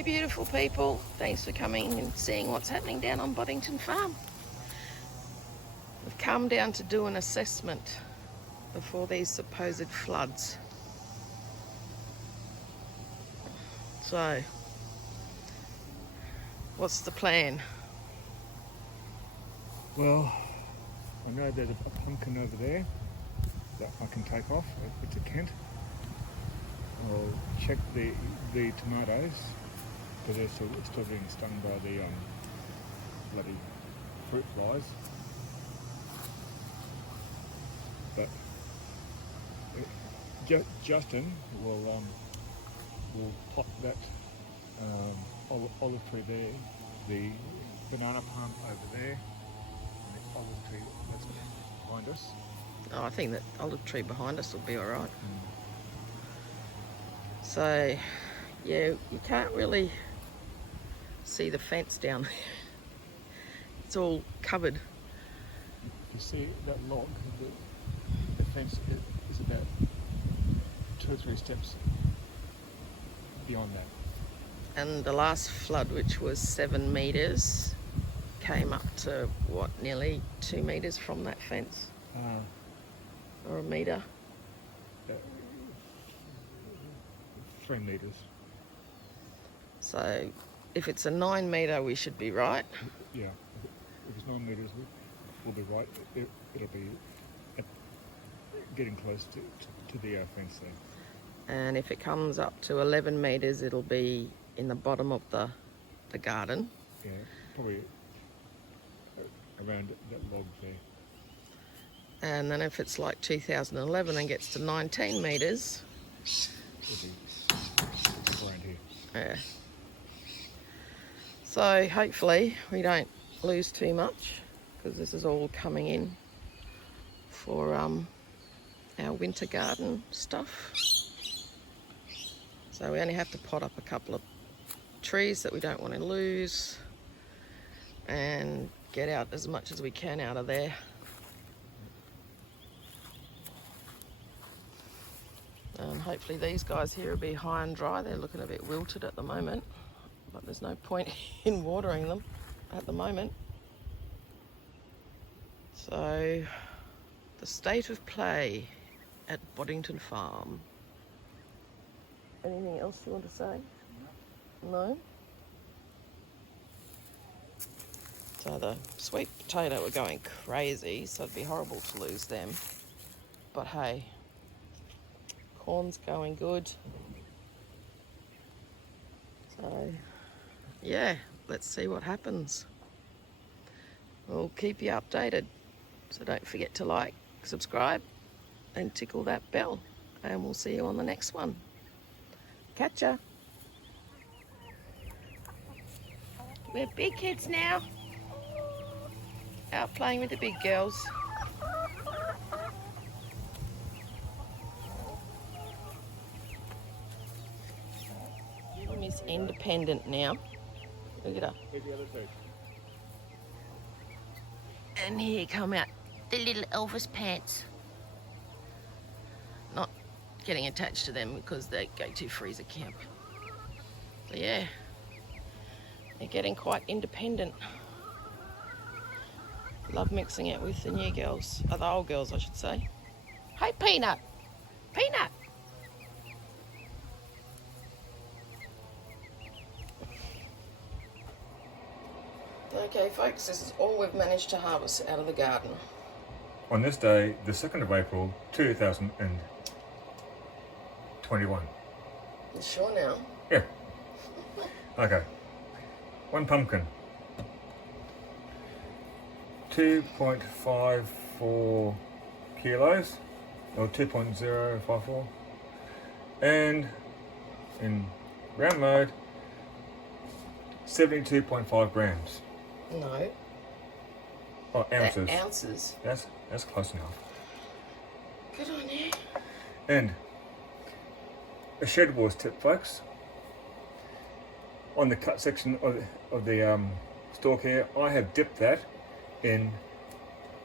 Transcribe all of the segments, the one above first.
G'day beautiful people, thanks for coming and seeing what's happening down on Boddington Farm. We've come down to do an assessment before these supposed floods. So, what's the plan? Well, I know there's a pumpkin over there that I can take off. It's a Kent. I'll check the tomatoes because they're still being stung by the bloody fruit flies. But Justin will pop that olive tree there, the banana palm over there, and the olive tree that's behind us. Oh, I think that olive tree behind us will be alright. So, yeah, you can't really see the fence down there. It's all covered. You see that log, the fence is about 2 or 3 steps beyond that. And the last flood, which was 7 metres, came up to, what, nearly 2 metres from that fence? Or a metre? 3 metres. So, if it's a 9 metre, we should be right. Yeah, if it's 9 metres, we'll be right. It'll be getting close to the fence there. And if it comes up to 11 metres, it'll be in the bottom of the garden. Yeah, probably around that log there. And then if it's like 2011 and gets to 19 metres, It'll be around here. yeah. So hopefully we don't lose too much, because this is all coming in for our winter garden stuff. So we only have to pot up a couple of trees that we don't want to lose and get out as much as we can out of there. And hopefully these guys here will be high and dry. They're looking a bit wilted at the moment, but there's no point in watering them at the moment. So, the state of play at Boddington Farm. Anything else you want to say? No? So the sweet potato were going crazy, so it'd be horrible to lose them. But hey, corn's going good. So, yeah, let's see what happens. We'll keep you updated. So don't forget to like, subscribe, and tickle that bell. And we'll see you on the next one. Catch ya. We're big kids now. Out playing with the big girls. Miss Independent now. Look at her. Here's the other two. And here come out the little Elvis pants. Not getting attached to them because they go to freezer camp. So yeah, they're getting quite independent. Love mixing it with the new girls, or the old girls I should say. Hey Peanut! Peanut! Okay folks, this is all we've managed to harvest out of the garden. On this day, the 2nd of April 2021. You sure now? Yeah. Okay. 1 pumpkin. 2.54 kilos, or 2.054. And in round mode, 72.5 grams. No. Oh, ounces. Ounces. That's close enough. Good on you. And a SHEDWARS tip, folks. On the cut section of the stalk here, I have dipped that in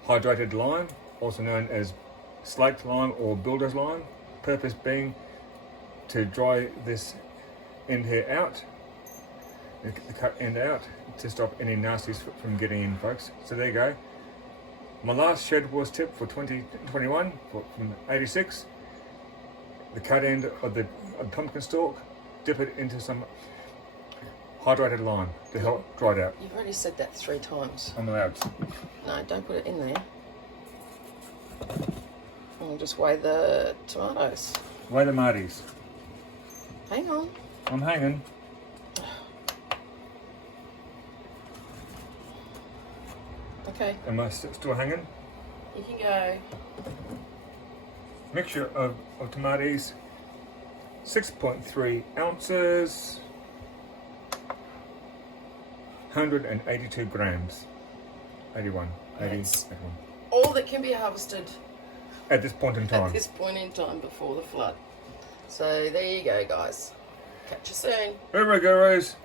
hydrated lime, also known as slaked lime or builder's lime. Purpose being to dry this end here out the cut end out to stop any nasties from getting in, folks. So there you go. My last shed was tip for 2021 from 86. The cut end of the pumpkin stalk, dip it into some hydrated lime to help dry it out. You've already said that 3 times. I'm allowed. No, don't put it in there. I'll just weigh the tomatoes. Weigh the Marties. Hang on. I'm hanging. Okay, Am I still hanging? you can go. Mixture of tomatoes, 6.3 ounces, 182 grams. 81. 80, That's 81. all that can be harvested At this point in time. at this point in time before the flood. So there you go, guys. Catch you soon. Over, gurus.